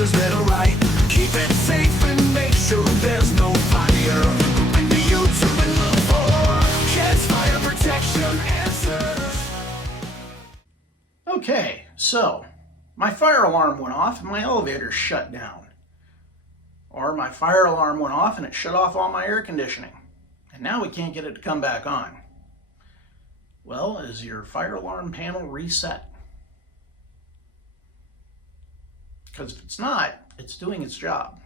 is red or right. Keep it safe and make sure there's no fire. Open to YouTube and look for Kids Fire Protection Answers. Okay, so my fire alarm went off and my elevator shut down. Or my fire alarm went off and it shut off all my air conditioning. And now we can't get it to come back on. Well, is your fire alarm panel reset? Because if it's not, it's doing its job.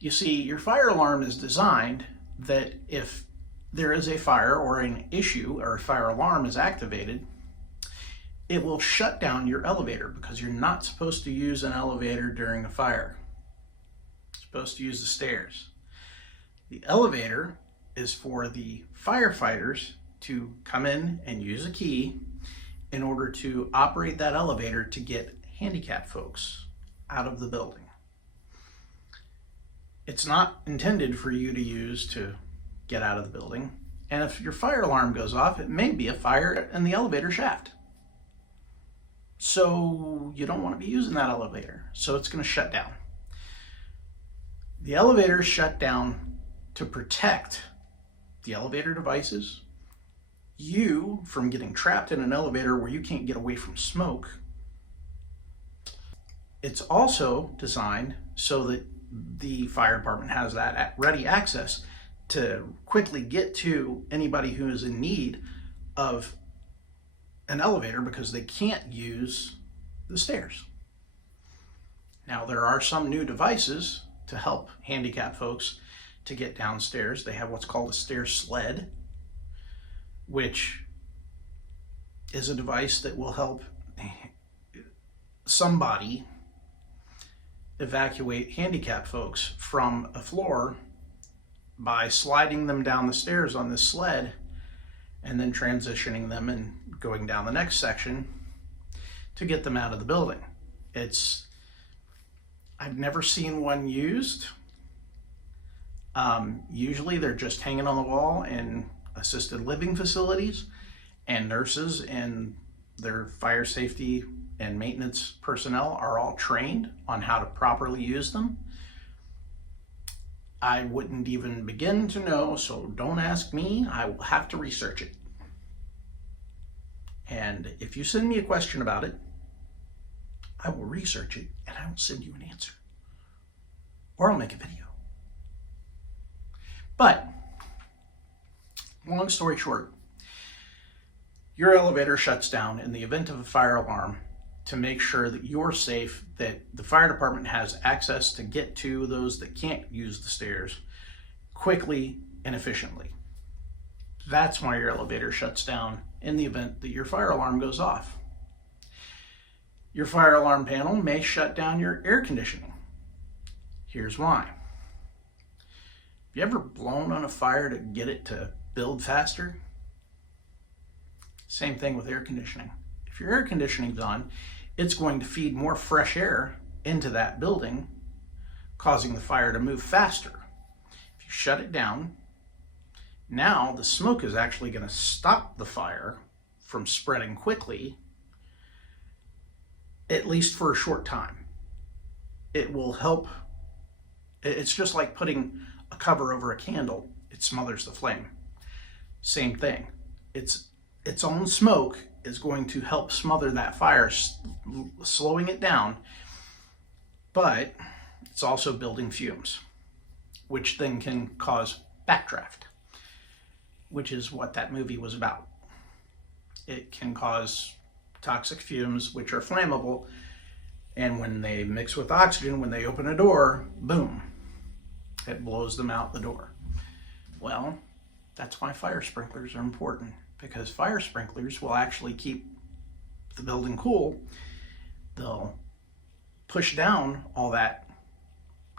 You see, your fire alarm is designed that if there is a fire or an issue or a fire alarm is activated, it will shut down your elevator because you're not supposed to use an elevator during a fire. You're supposed to use the stairs. The elevator is for the firefighters to come in and use a key in order to operate that elevator to get handicapped folks out of the building. It's not intended for you to use to get out of the building. And if your fire alarm goes off, it may be a fire in the elevator shaft. So you don't want to be using that elevator. So it's going to shut down. The elevator is shut down to protect the elevator devices, you from getting trapped in an elevator where you can't get away from smoke. It's also designed so that the fire department has that ready access to quickly get to anybody who is in need of an elevator because they can't use the stairs. Now, there are some new devices to help handicapped folks to get downstairs. They have what's called a stair sled, which is a device that will help somebody evacuate handicapped folks from a floor by sliding them down the stairs on this sled and then transitioning them and going down the next section to get them out of the building. I've never seen one used. Usually they're just hanging on the wall in assisted living facilities, and nurses and their fire safety and maintenance personnel are all trained on how to properly use them. I wouldn't even begin to know, so don't ask me. I will have to research it. And if you send me a question about it, I will research it and I will send you an answer. Or I'll make a video. But, long story short, your elevator shuts down in the event of a fire alarm to make sure that you're safe, that the fire department has access to get to those that can't use the stairs quickly and efficiently. That's why your elevator shuts down in the event that your fire alarm goes off. Your fire alarm panel may shut down your air conditioning. Here's why. Have you ever blown on a fire to get it to build faster? Same thing with air conditioning. If your air conditioning's on, it's going to feed more fresh air into that building, causing the fire to move faster. If you shut it down, now the smoke is actually going to stop the fire from spreading quickly, at least for a short time. It will help. It's just like putting a cover over a candle. It smothers the flame. Same thing. Its own smoke is going to help smother that fire, slowing it down, but it's also building fumes, which then can cause backdraft, which is what that movie was about. It can cause toxic fumes, which are flammable, and when they mix with oxygen, when they open a door, boom, it blows them out the door. Well, that's why fire sprinklers are important, because fire sprinklers will actually keep the building cool. They'll push down all that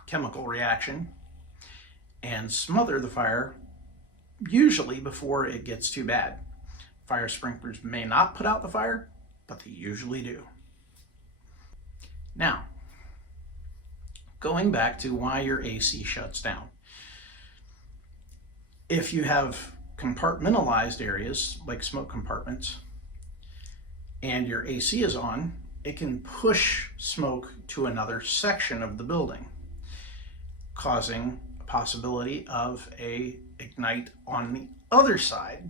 chemical reaction and smother the fire, usually before it gets too bad. Fire sprinklers may not put out the fire, but they usually do. Now, going back to why your AC shuts down. If you have compartmentalized areas like smoke compartments and your AC is on, it can push smoke to another section of the building, causing a possibility of a ignite on the other side,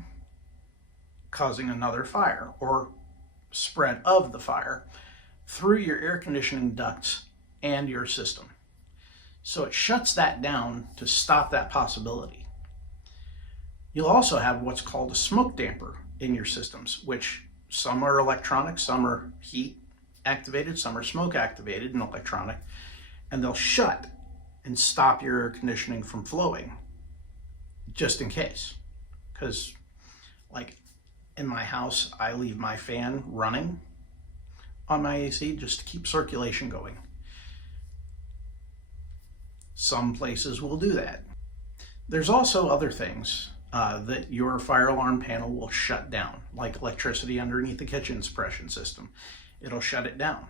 causing another fire or spread of the fire through your air conditioning ducts and your system. So it shuts that down to stop that possibility. You'll also have what's called a smoke damper in your systems, which some are electronic, some are heat activated, some are smoke activated and electronic, and they'll shut and stop your air conditioning from flowing just in case. Because like in my house, I leave my fan running on my AC just to keep circulation going. Some places will do that. There's also other things that your fire alarm panel will shut down, like electricity underneath the kitchen suppression system. It'll shut it down.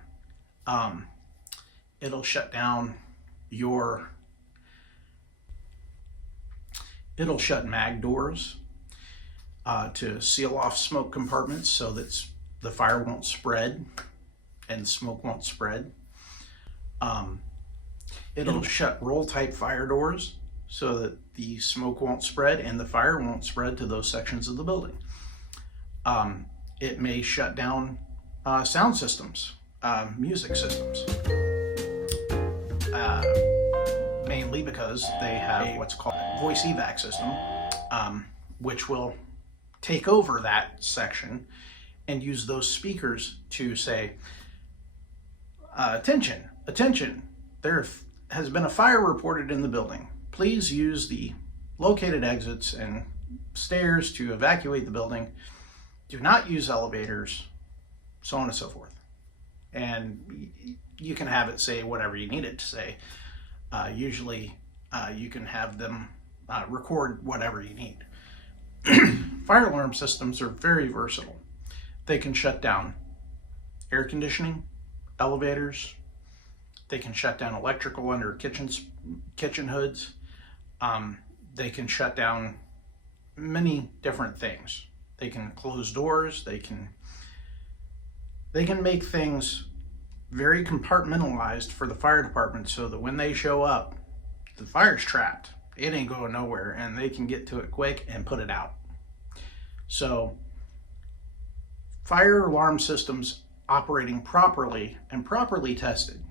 It'll shut down it'll shut mag doors to seal off smoke compartments so that the fire won't spread and smoke won't spread. It'll shut roll type fire doors so that the smoke won't spread and the fire won't spread to those sections of the building. It may shut down sound systems, music systems, mainly because they have what's called a voice evac system, which will take over that section and use those speakers to say, attention, attention, there has been a fire reported in the building. Please use the located exits and stairs to evacuate the building. Do not use elevators, so on and so forth. And you can have it say whatever you need it to say. Usually you can have them record whatever you need. Fire alarm systems are very versatile. They can shut down air conditioning, elevators. They can shut down electrical under kitchen hoods. They can shut down many different things. They can close doors. They can make things very compartmentalized for the fire department so that when they show up, the fire's trapped. It ain't going nowhere and they can get to it quick and put it out. So fire alarm systems operating properly and properly tested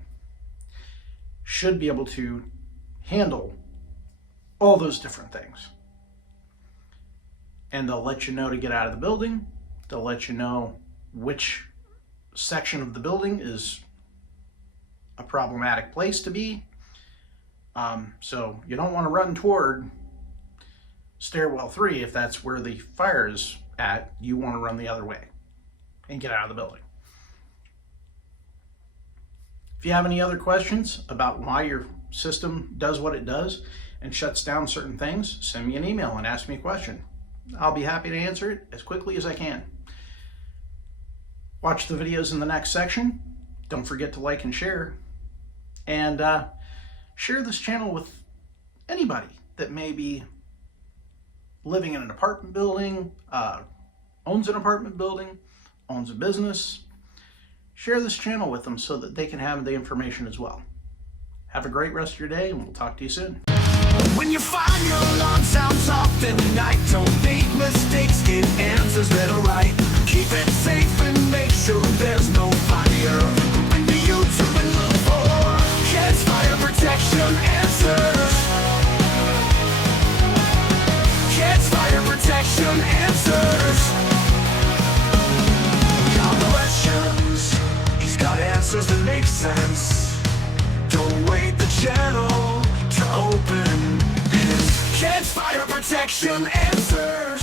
should be able to handle all those different things. And they'll let you know to get out of the building. They'll let you know which section of the building is a problematic place to be. So you don't want to run toward stairwell 3 if that's where the fire is at. You want to run the other way and get out of the building. If you have any other questions about why your system does what it does and shuts down certain things, send me an email and ask me a question. I'll be happy to answer it as quickly as I can. Watch the videos in the next section. Don't forget to like and share. And share this channel with anybody that may be living in an apartment building, owns an apartment building, owns a business. Share this channel with them so that they can have the information as well. Have a great rest of your day, and we'll talk to you soon. When you find your alarm sounds off in the night, don't make mistakes, get answers that are right. Keep it safe and make sure there's no fire. When the YouTube and look for Kids Fire Protection answers. Kids Fire Protection answers. Got questions, he's got answers that make sense. Don't wait the channel to open. Kids Fire Protection answers.